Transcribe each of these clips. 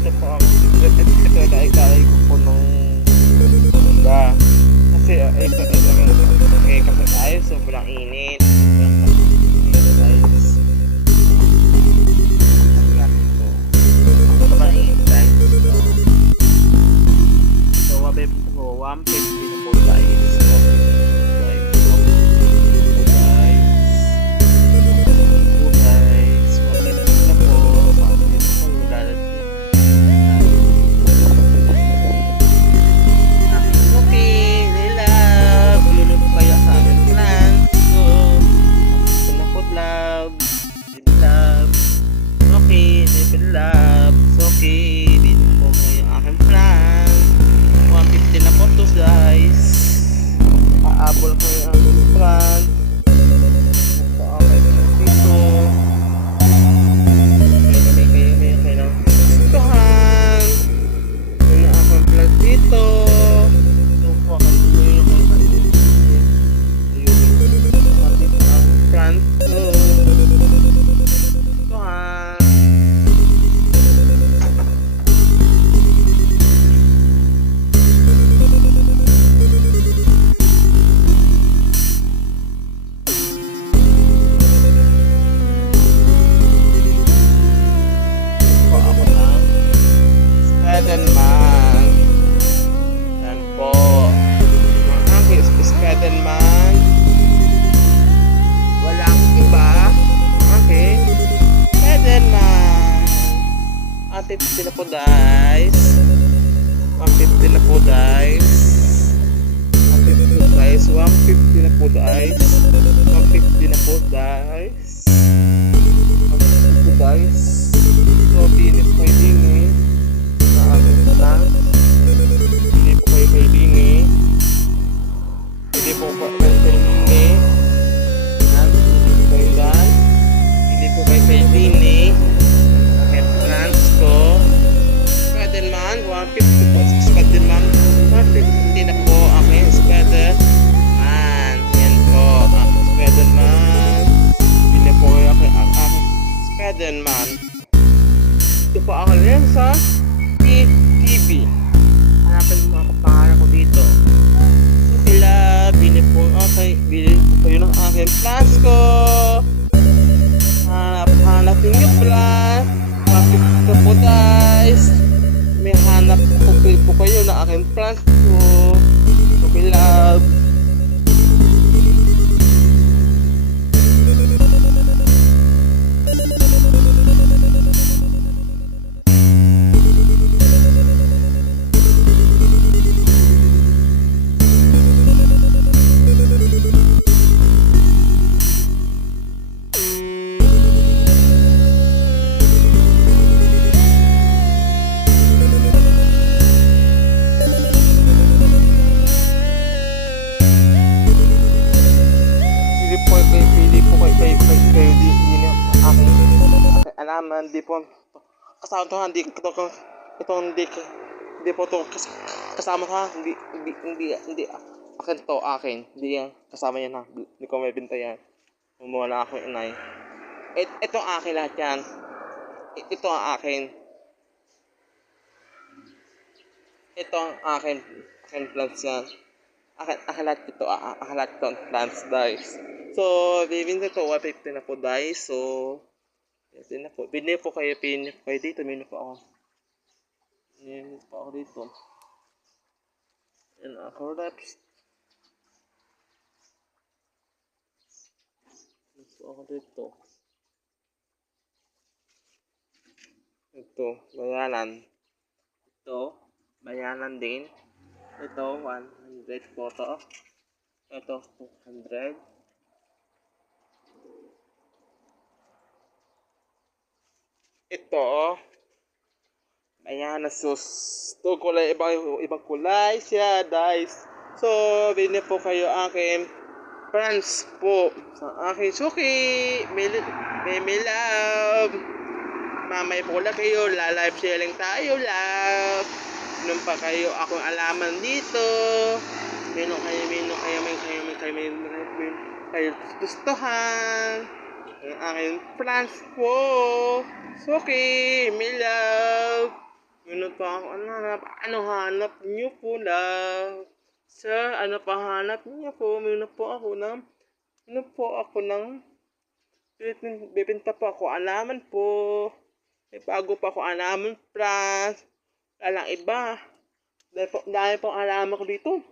ito po ang ito dahil ko po nung ba kasi kasi tayo sobrang init guys. Sobrang init guys. So wabe po 150 na po guys. Aabol ko yung ang plan. So, okay na dito. May lang gustuhan. May na akong plan dito. So, po ako dito yung dito ang plan ko. Gustuhan. Man. Yan po. Ang Spiderman. Walang iba. Okay. Spiderman. 150 na po guys. 150 na po guys. 150 guys. 150 na po guys. 150 na po guys. 150 po guys. So, pinip ko yung hindi po kayo kay Dini. Hindi po kayo kay Dini. Hindi po kayo dan. Hindi po kayo kay Dini. Aking plans ko. Spiderman 150 po. Spiderman 150 na po aking Spiderman. Yan po ang Spiderman. Hindi po kayo aking Spiderman. Ito po ako rin sa TV. Hanapin mo ako pangalan ko dito. Sila, bili po kayo ng aking plans ko. Hanapin nyo plan. Makikita po guys. May hanap po kayo ng aking plans ko. Okay, love. Alaman, di po kasama to, hindi po to kasama to, hindi akin to, hindi yan kasama yan ha, hindi ko may binta yan, mumula ako inay. Ito ang akin lahat yan, ito ang akin, plants yan, akin lahat ito, akin lahat ito plants guys. So bibinta to 150 na po guys. So ito na po. Binili po kayo dito. Binili po ako dito. Yan ako reps. Binili po ako dito. Ito, bayanan. Ito, bayanan din. Ito, 100 po to. Ito, 200. Ito, ayan, ito kulay, ibang kulay siya, guys. So, binili po kayo aking friends po sa aking suki. May love. Mamay po lang kayo, live sharing tayo, love. Nung pa kayo akong alaman dito. Mino kayo gustuhan. Ang aking plans po. Suki, may love. Ano pa ako, ano hanap niyo po, love? Sir, ano pa hanap niyo po? Ano po ako ng, bibenta po ako, alaman po. May bago pa ako, alaman plus. Walang iba. Dahil po alaman ko dito.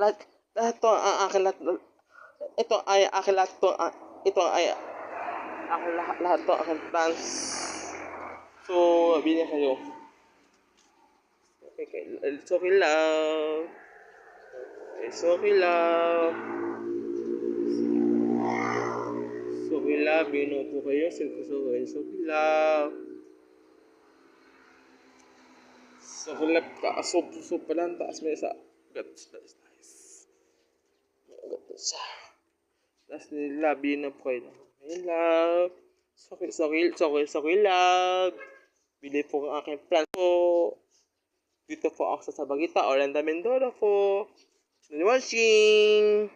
Lahat, lahat to ang akin lahat. Ito ay akin lahat to. Ito ay akin lahat to akin plans. So, bili kayo. Okay, it's okay love. It's okay love. It's okay love. Bino po kayo. It's okay love. It's okay love. So pala ang taas mo sa guts. That's nice. Guts. Tapos nila, bino po kayo. Hey love. It's okay love. Bili po ang aking plan po. Dito po ako sa Sabagita, Orlando, Mindoro po. Watching!